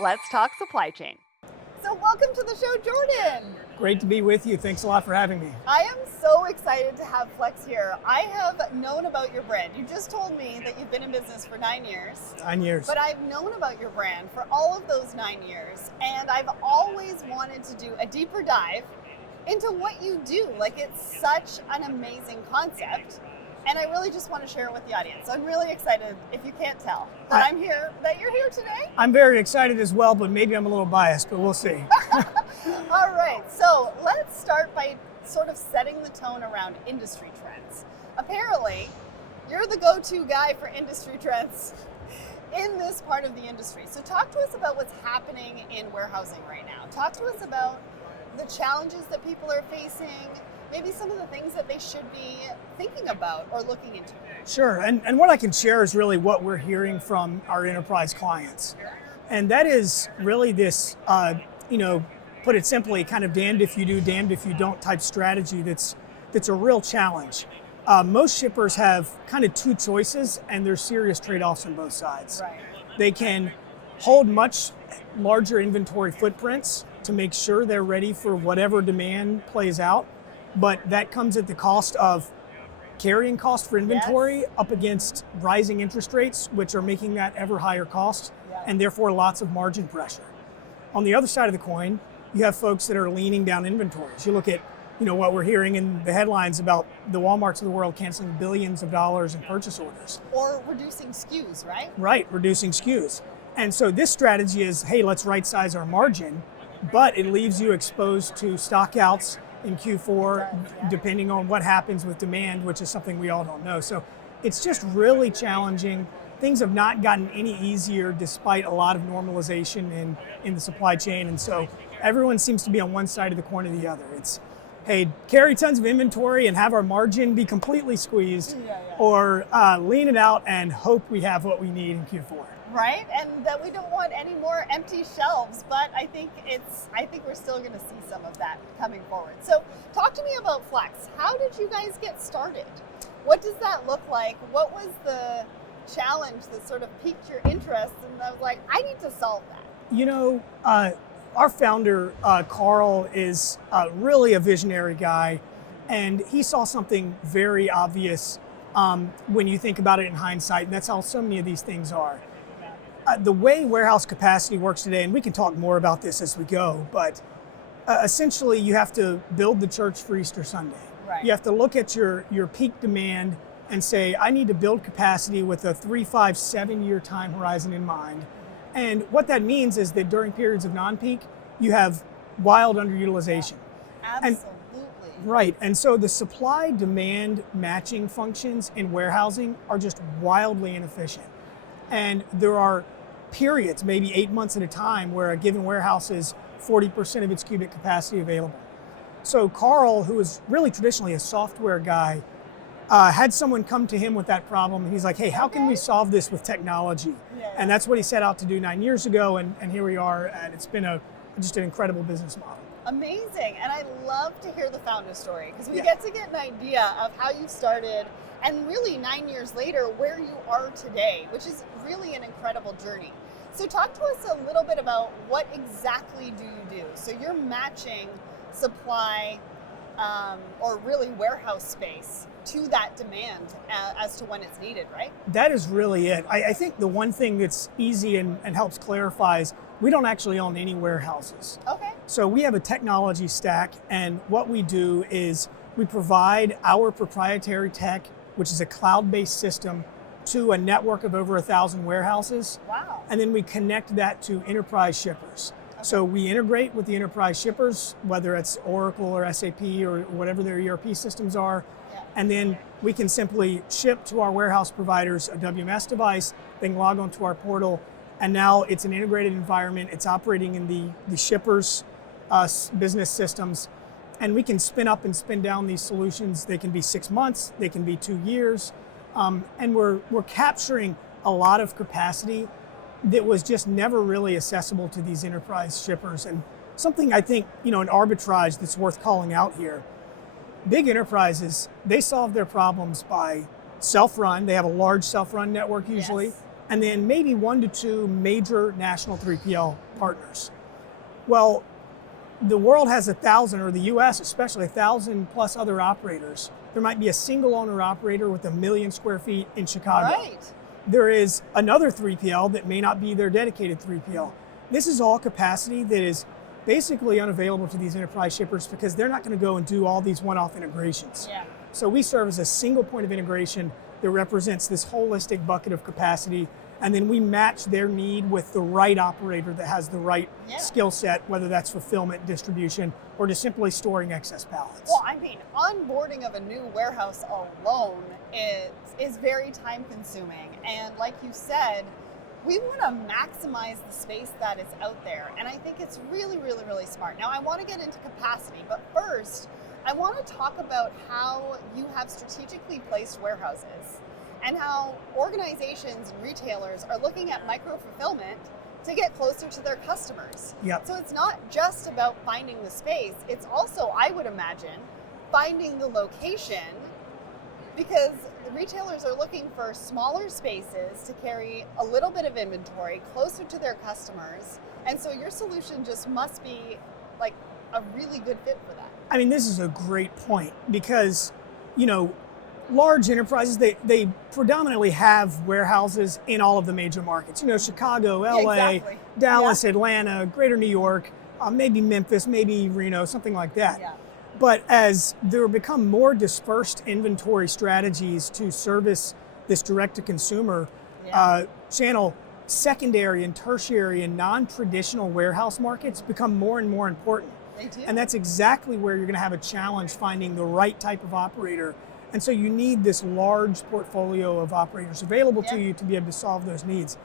Let's talk supply chain. So welcome to the show, Jordan. Great to be with you. Thanks a lot for having me. I am so excited to have Flexe here. I have known about your brand. You just told me that you've been in business for 9 years. 9 years. But I've known about your brand for all of those 9 years, and I've always wanted to do a deeper dive into what you do. Like, it's such an amazing concept, and I really just want to share it with the audience. So I'm really excited, if you can't tell, that you're here today. I'm very excited as well, but maybe I'm a little biased, but we'll see. All right, so let's start by sort of setting the tone around industry trends. Apparently, you're the go-to guy for industry trends in this part of the industry. So talk to us about what's happening in warehousing right now. Talk to us about the challenges that people are facing, maybe some of the things that they should be thinking about or looking into. Sure, and what I can share is really what we're hearing from our enterprise clients. And that is really this, put it simply, kind of damned if you do, damned if you don't type strategy that's a real challenge. Most shippers have kind of two choices, and there's serious trade-offs on both sides. Right. They can hold much larger inventory footprints to make sure they're ready for whatever demand plays out, but that comes at the cost of carrying cost for inventory up against rising interest rates, which are making that ever higher cost, and therefore lots of margin pressure. On the other side of the coin, you have folks that are leaning down inventories. You look at what we're hearing in the headlines about the Walmarts of the world canceling billions of dollars in purchase orders. Or reducing SKUs, right? Right, reducing SKUs. And so this strategy is, hey, let's right size our margin, but it leaves you exposed to stockouts in Q4, depending on what happens with demand, which is something we all don't know. So it's just really challenging. Things have not gotten any easier despite a lot of normalization in the supply chain. And so everyone seems to be on one side of the coin or the other. It's, hey, carry tons of inventory and have our margin be completely squeezed, or lean it out and hope we have what we need in Q4. Right, and that we don't want any more empty shelves, but I think we're still going to see some of that coming forward. So talk to me about Flexe. How did you guys get started? What does that look like? What was the challenge that sort of piqued your interest? And I was like, I need to solve that. Our founder, Carl, is really a visionary guy, and he saw something very obvious when you think about it in hindsight, and that's how so many of these things are. The way warehouse capacity works today, and we can talk more about this as we go, but essentially you have to build the church for Easter Sunday. Right. You have to look at your peak demand and say, I need to build capacity with a 3, 5, 7-year time horizon in mind. And what that means is that during periods of non-peak, you have wild underutilization. Absolutely. Right, and so the supply-demand matching functions in warehousing are just wildly inefficient. And there are periods, maybe 8 months at a time, where a given warehouse is 40% of its cubic capacity available. So Carl, who is really traditionally a software guy, had someone come to him with that problem. And he's like, hey, how can we solve this with technology? And that's what he set out to do 9 years ago, and here we are, and it's been just an incredible business model. Amazing, and I love to hear the founder story, because we get to get an idea of how you started, and really 9 years later, where you are today, which is really an incredible journey. So talk to us a little bit about what exactly do you do? So you're matching supply or really warehouse space to that demand as to when it's needed, right? That is really it. I think the one thing that's easy and helps clarify is we don't actually own any warehouses. Okay. So we have a technology stack, and what we do is we provide our proprietary tech, which is a cloud-based system, to a network of over 1,000 warehouses. Wow. And then we connect that to enterprise shippers. Okay. So we integrate with the enterprise shippers, whether it's Oracle or SAP or whatever their ERP systems are. And then we can simply ship to our warehouse providers a WMS device. They can log onto our portal, and now it's an integrated environment. It's operating in the shippers' business systems, and we can spin up and spin down these solutions. They can be 6 months, they can be 2 years, and we're capturing a lot of capacity that was just never really accessible to these enterprise shippers. And something I think, an arbitrage that's worth calling out here. Big enterprises, they solve their problems by self-run. They have a large self-run network usually, and then maybe 1 to 2 major national 3PL partners. Well, the world has 1,000, or the US especially, 1,000 plus other operators. There might be a single owner operator with 1 million square feet in Chicago. Right. There is another 3PL that may not be their dedicated 3PL. This is all capacity that is basically unavailable to these enterprise shippers because they're not going to go and do all these one-off integrations. Yeah. So we serve as a single point of integration that represents this holistic bucket of capacity, and then we match their need with the right operator that has the right skill set, whether that's fulfillment, distribution, or just simply storing excess pallets. Well, I mean, onboarding of a new warehouse alone is very time consuming. And like you said, we want to maximize the space that is out there. And I think it's really, really, really smart. Now, I want to get into capacity, but first, I want to talk about how you have strategically placed warehouses and how organizations and retailers are looking at micro-fulfillment to get closer to their customers. Yep. So it's not just about finding the space, it's also, I would imagine, finding the location, because the retailers are looking for smaller spaces to carry a little bit of inventory closer to their customers. And so your solution just must be like a really good fit for that. I mean, this is a great point because, you know, large enterprises, they predominantly have warehouses in all of the major markets. You know, Chicago, LA, Exactly. Dallas, Atlanta, Greater New York, maybe Memphis, maybe Reno, something like that. Yeah. But as there become more dispersed inventory strategies to service this direct-to-consumer channel, secondary and tertiary and non-traditional warehouse markets become more and more important. They do. And that's exactly where you're going to have a challenge finding the right type of operator. And so you need this large portfolio of operators available to you to be able to solve those needs.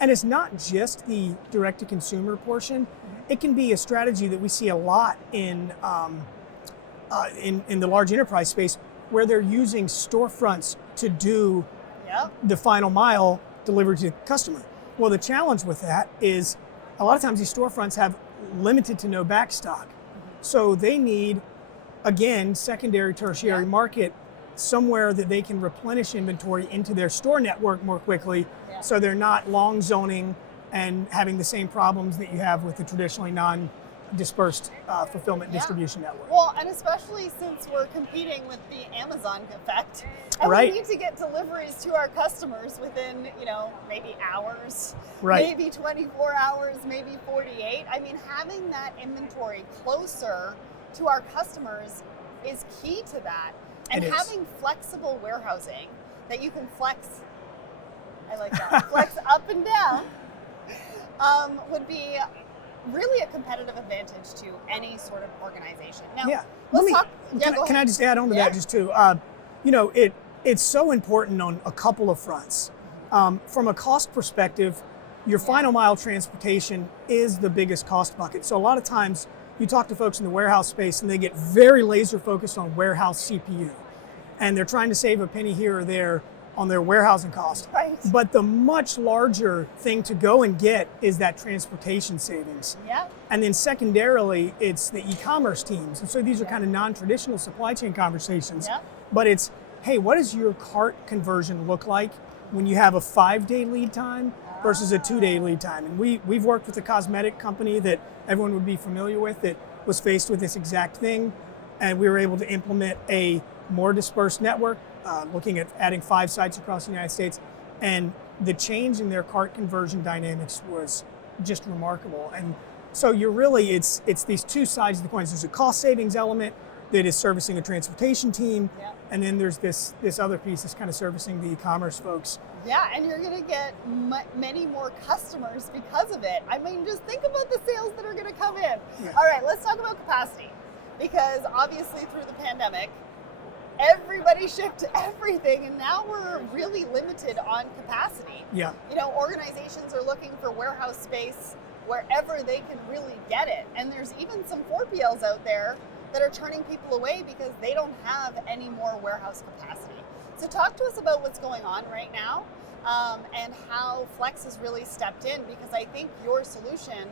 And it's not just the direct-to-consumer portion. It can be a strategy that we see a lot in the large enterprise space, where they're using storefronts to do the final mile delivery to the customer. Well, the challenge with that is a lot of times these storefronts have limited to no backstock. So they need, again, secondary, tertiary market, somewhere that they can replenish inventory into their store network more quickly, so they're not long zoning and having the same problems that you have with the traditionally non-dispersed fulfillment distribution network. Well, and especially since we're competing with the Amazon effect, and we need to get deliveries to our customers within, you know, maybe hours, maybe 24 hours, maybe 48. I mean, having that inventory closer to our customers is key to that. And having flexible warehousing that you can flex, I like that, flex up and down, would be really a competitive advantage to any sort of organization. Now, let's talk. Can I just add on to that just too? You know, it's so important on a couple of fronts. From a cost perspective, your final mile transportation is the biggest cost bucket. So a lot of times you talk to folks in the warehouse space and they get very laser focused on warehouse CPU. And they're trying to save a penny here or there on their warehousing cost. Right. But the much larger thing to go and get is that transportation savings. Yeah. And then secondarily, it's the e-commerce teams. And so these are kind of non-traditional supply chain conversations. Yeah. But it's, hey, what does your cart conversion look like when you have a 5-day lead time versus a 2-day lead time? And we've worked with a cosmetic company that everyone would be familiar with that was faced with this exact thing. And we were able to implement a more dispersed network, looking at adding 5 sites across the United States. And the change in their cart conversion dynamics was just remarkable. And so you're really, it's these two sides of the coin. There's a cost savings element that is servicing a transportation team. Yeah. And then there's this other piece that's kind of servicing the e-commerce folks. Yeah, and you're going to get many more customers because of it. I mean, just think about the sales that are going to come in. Yeah. All right, let's talk about capacity. Because obviously through the pandemic, everybody shipped everything, and now we're really limited on capacity. Yeah. You know, organizations are looking for warehouse space wherever they can really get it. And there's even some 4PLs out there that are turning people away because they don't have any more warehouse capacity. So talk to us about what's going on right now and how Flex has really stepped in, because I think your solution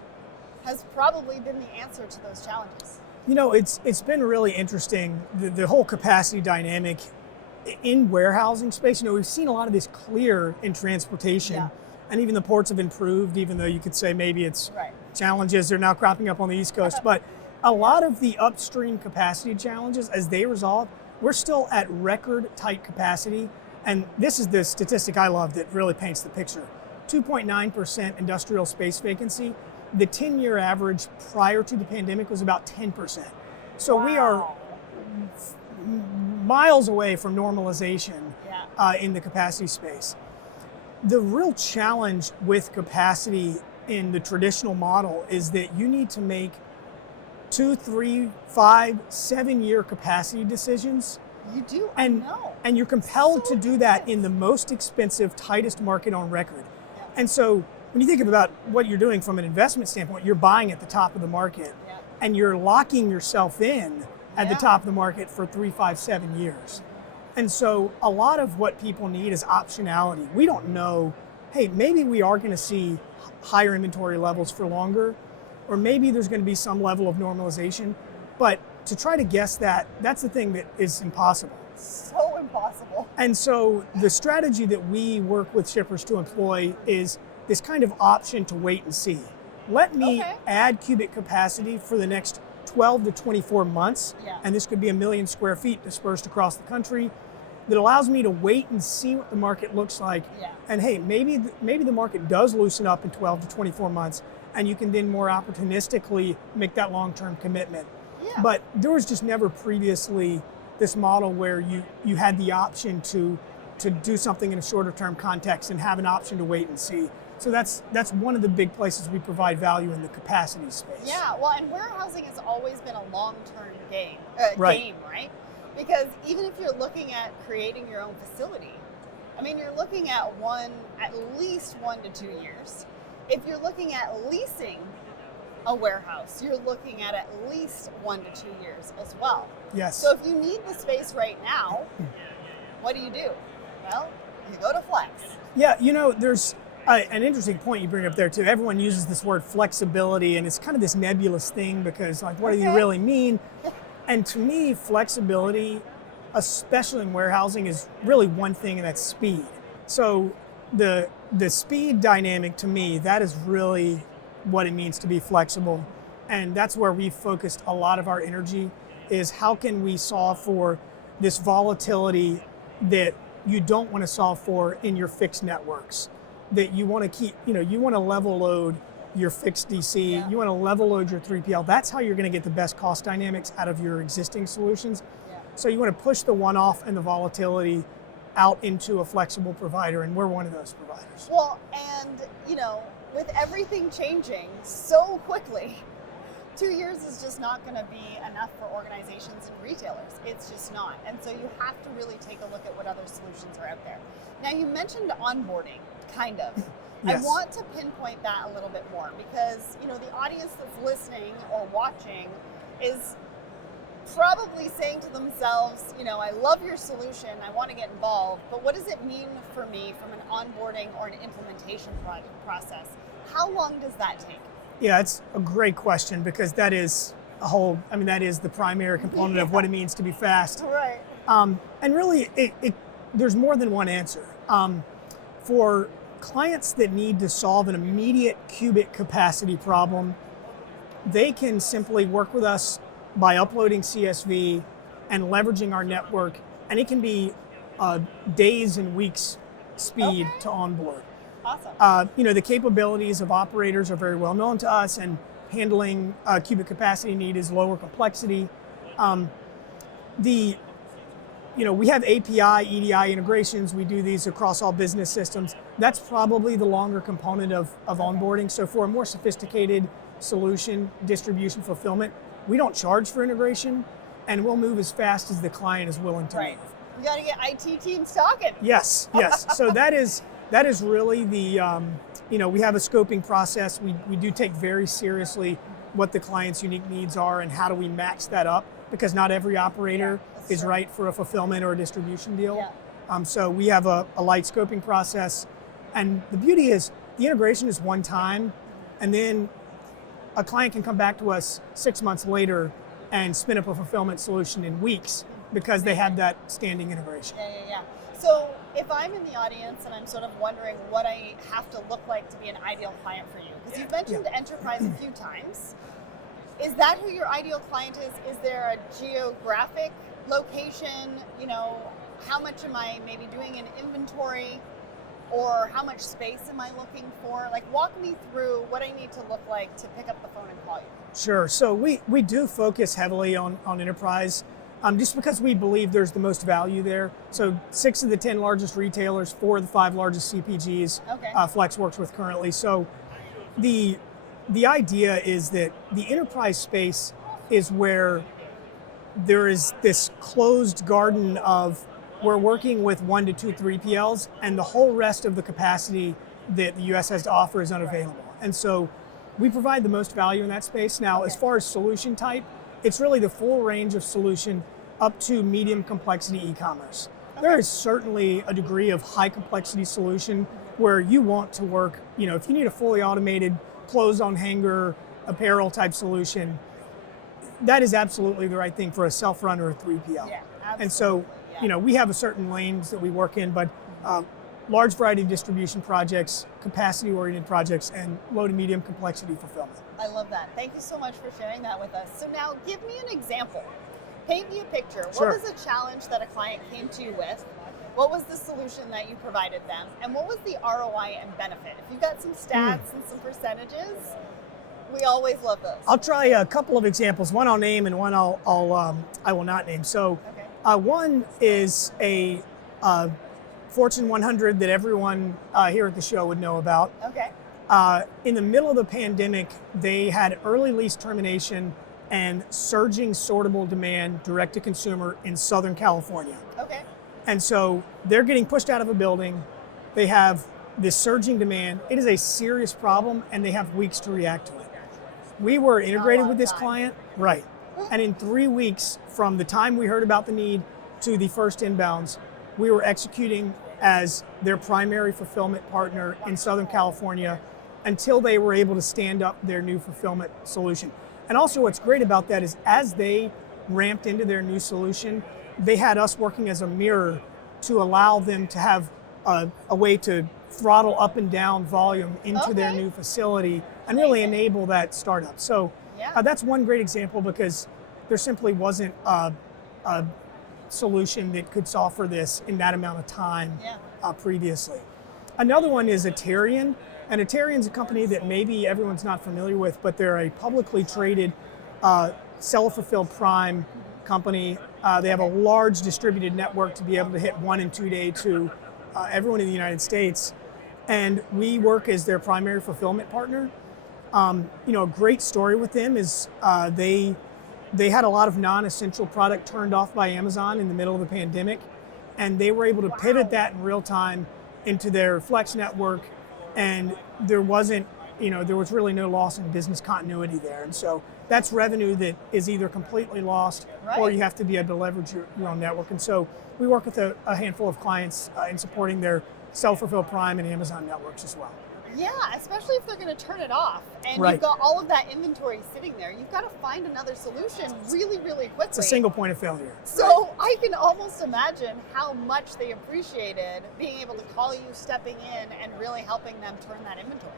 has probably been the answer to those challenges. You know, it's been really interesting, the whole capacity dynamic in warehousing space. You know, we've seen a lot of this clear in transportation, and even the ports have improved, even though you could say maybe it's Right. challenges are now cropping up on the East Coast. But a lot of the upstream capacity challenges, as they resolve, we're still at record tight capacity. And this is the statistic I love that really paints the picture. 2.9% industrial space vacancy. The 10-year average prior to the pandemic was about 10%. So Wow. we are miles away from normalization in the capacity space. The real challenge with capacity in the traditional model is that you need to make 2, 3, 5, 7-year capacity decisions. You do, And, I know. and you're compelled So to do that intense. in the most expensive, tightest market on record. Yeah. And so when you think about what you're doing from an investment standpoint, you're buying at the top of the market Yeah. and you're locking yourself in at the Yeah. top of the market for 3, 5, 7 years. And so a lot of what people need is optionality. We don't know, hey, maybe we are going to see higher inventory levels for longer, or maybe there's going to be some level of normalization. But to try to guess that, that's the thing that is impossible. So impossible. And so the strategy that we work with shippers to employ is this kind of option to wait and see. Let me Okay. add cubic capacity for the next 12 to 24 months, Yeah. and this could be 1 million square feet dispersed across the country, that allows me to wait and see what the market looks like. Yeah. And hey, maybe the market does loosen up in 12 to 24 months, and you can then more opportunistically make that long-term commitment. Yeah. But there was just never previously this model where you had the option to do something in a shorter term context and have an option to wait and see. So that's one of the big places we provide value in the capacity space. Yeah, well, and warehousing has always been a long-term game, Right. right? Because even if you're looking at creating your own facility, I mean, you're looking at least 1 to 2 years. If you're looking at leasing a warehouse, you're looking at least 1 to 2 years as well. Yes. So if you need the space right now, what do? Well, you go to Flex. Yeah, there's an interesting point you bring up there too. Everyone uses this word flexibility, and it's kind of this nebulous thing because, like, what do you Okay. really mean? And to me, flexibility, especially in warehousing, is really one thing, and that's speed. So the speed dynamic, to me, that is really what it means to be flexible. And that's where we've focused a lot of our energy, is how can we solve for this volatility that you don't want to solve for in your fixed networks, that you want to keep, you want to level load your fixed DC, Yeah. you want to level load your 3PL. That's how you're going to get the best cost dynamics out of your existing solutions. Yeah. So you want to push the one-off and the volatility out into a flexible provider, and we're one of those providers. Well, and with everything changing so quickly, 2 years is just not going to be enough for organizations and retailers. It's just not. And so you have to really take a look at what other solutions are out there. Now, you mentioned onboarding, kind of. Yes. I want to pinpoint that a little bit more because, the audience that's listening or watching is probably saying to themselves, I love your solution, I want to get involved, but what does it mean for me from an onboarding or an implementation process? How long does that take? Yeah, it's a great question because that is that is the primary component of what it means to be fast. Right. And really, there's more than one answer. For clients that need to solve an immediate cubic capacity problem, they can simply work with us by uploading CSV and leveraging our network, and it can be days and weeks speed Okay. to onboard. Awesome. The capabilities of operators are very well known to us, and handling cubic capacity need is lower complexity. We have API, EDI integrations. We do these across all business systems. That's probably the longer component of onboarding. So for a more sophisticated solution, distribution, fulfillment, we don't charge for integration, and we'll move as fast as the client is willing to Right. move. You got to get IT teams talking. Yes. So that is really the, we have a scoping process. We do take very seriously what the client's unique needs are and how do we match that up, because not every operator that's is true. right for a fulfillment or a distribution deal. Yeah. So we have a light scoping process. And the beauty is the integration is one time, and then a client can come back to us 6 months later and spin up a fulfillment solution in weeks because they have that standing integration. Yeah. So if I'm in the audience and I'm sort of wondering what I have to look like to be an ideal client for you, because you've mentioned enterprise a few times, is that who your ideal client is? Is there a geographic location? You know, how much am I maybe doing in inventory? Or how much space am I looking for? Like, walk me through what I need to look like to pick up the phone and call you. Sure. So we do focus heavily on enterprise, just because we believe there's the most value there. So 6 of the 10 largest retailers, 4 of the 5 largest CPGs, Flex works with currently. So the idea is that the enterprise space is where there is this closed garden of we're working with 1 to 2 3PLs, and the whole rest of the capacity that the US has to offer is unavailable. And so we provide the most value in that space. Now, as far as solution type, it's really the full range of solution up to medium complexity e-commerce. There is certainly a degree of high complexity solution where you want to work, you know, if you need a fully automated clothes on hanger apparel type solution, that is absolutely the right thing for a self-run or a 3PL. Yeah, absolutely. And so, you know, we have a certain lanes that we work in, but large variety of distribution projects, capacity-oriented projects, and low to medium complexity fulfillment. I love that. Thank you so much for sharing that with us. So now give me an example. Paint me a picture. Sure. What was a challenge that a client came to you with? What was the solution that you provided them? And what was the ROI and benefit? If you've got some stats and some percentages, we always love those. I'll try a couple of examples. One I'll name and one I will not name. So one is a Fortune 100 that everyone here at the show would know about. Okay. In the middle of the pandemic, they had early lease termination and surging sortable demand direct to consumer in Southern California. Okay. And so they're getting pushed out of a building. They have this surging demand. It is a serious problem, and they have weeks to react to it. We were integrated with this client, right? And in 3 weeks from the time we heard about the need to the first inbounds, we were executing as their primary fulfillment partner in Southern California until they were able to stand up their new fulfillment solution. And also what's great about that is as they ramped into their new solution, they had us working as a mirror to allow them to have a way to throttle up and down volume into their new facility and really enable that startup. So that's one great example because there simply wasn't a solution that could solve for this in that amount of time previously. Another one is Atarian. And Atarian's a company that maybe everyone's not familiar with, but they're a publicly traded seller fulfilled prime company. They have a large distributed network to be able to hit 1 and 2 day to everyone in the United States. And we work as their primary fulfillment partner. You know, a great story with them is they had a lot of non-essential product turned off by Amazon in the middle of the pandemic, and they were able to pivot that in real time into their Flex network, and there was really no loss in business continuity there. And so that's revenue that is either completely lost or you have to be able to leverage your own network. And so we work with a handful of clients in supporting their self-fulfilled Prime and Amazon networks as well. Yeah, especially if they're going to turn it off and you've got all of that inventory sitting there. You've got to find another solution really, really quickly. It's a single point of failure. So I can almost imagine how much they appreciated being able to call you, stepping in, and really helping them turn that inventory.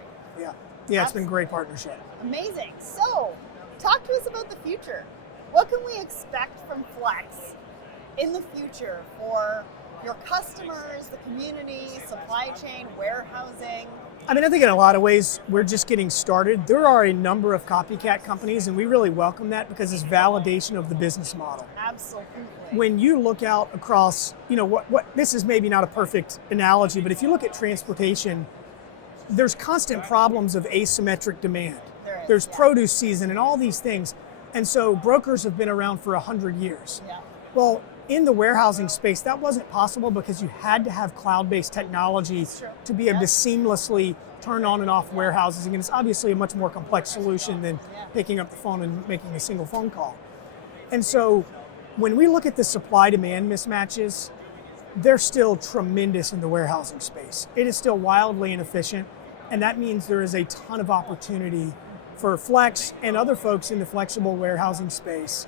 Yeah, it's been a great partnership. Amazing. So talk to us about the future. What can we expect from Flex in the future for your customers, the community, supply chain, warehousing? I mean, I think in a lot of ways, we're just getting started. There are a number of copycat companies, and we really welcome that because it's validation of the business model. Absolutely. When you look out across, you know, what this is maybe not a perfect analogy, but if you look at transportation, there's constant problems of asymmetric demand. There's produce season and all these things. And so brokers have been around for 100 years. Well, in the warehousing space, that wasn't possible because you had to have cloud-based technology to be able to seamlessly turn on and off warehouses. And it's obviously a much more complex solution than picking up the phone and making a single phone call. And so when we look at the supply-demand mismatches, they're still tremendous in the warehousing space. It is still wildly inefficient, and that means there is a ton of opportunity for Flex and other folks in the flexible warehousing space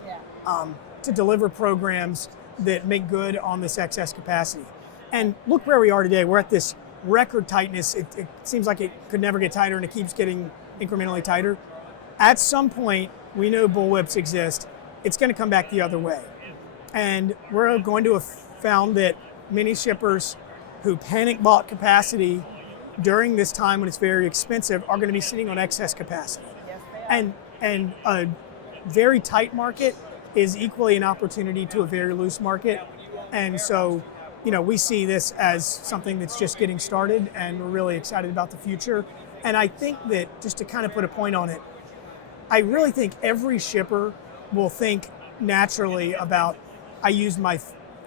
to deliver programs that make good on this excess capacity. And look where we are today. We're at this record tightness. It seems like it could never get tighter, and it keeps getting incrementally tighter. At some point, we know bullwhips exist. It's going to come back the other way. And we're going to have found that many shippers who panic bought capacity during this time when it's very expensive are going to be sitting on excess capacity. Yes, they are. And a very tight market is equally an opportunity to a very loose market. And so, we see this as something that's just getting started, and we're really excited about the future. And I think that, just to kind of put a point on it, I really think every shipper will think naturally about, I use my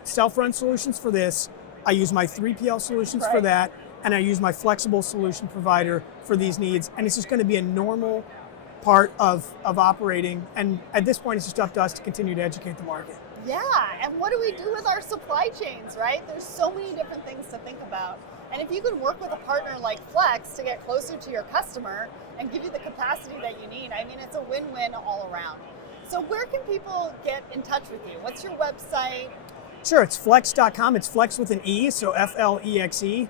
self-run solutions for this, I use my 3PL solutions for that, and I use my flexible solution provider for these needs. And it's just going to be a normal part of operating. And at this point, it's just up to us to continue to educate the market. Yeah, and what do we do with our supply chains, right? There's so many different things to think about. And if you can work with a partner like Flex to get closer to your customer and give you the capacity that you need, I mean, it's a win-win all around. So where can people get in touch with you? What's your website? Sure, it's flex.com. It's Flex with an E, so Flexe.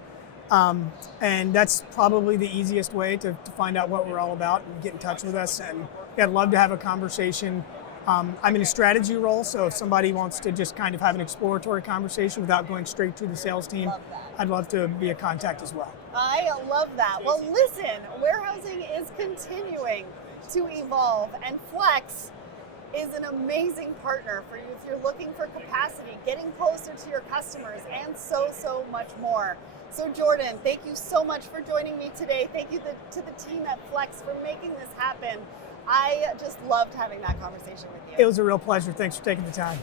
And that's probably the easiest way to find out what we're all about and get in touch with us. And I'd love to have a conversation. I'm in a strategy role, so if somebody wants to just kind of have an exploratory conversation without going straight to the sales team, I'd love to be a contact as well. I love that. Well, listen, warehousing is continuing to evolve, and Flex is an amazing partner for you if you're looking for capacity, getting closer to your customers, and so much more. So Jordan, thank you so much for joining me today. Thank you to the team at Flex for making this happen. I just loved having that conversation with you. It was a real pleasure. Thanks for taking the time.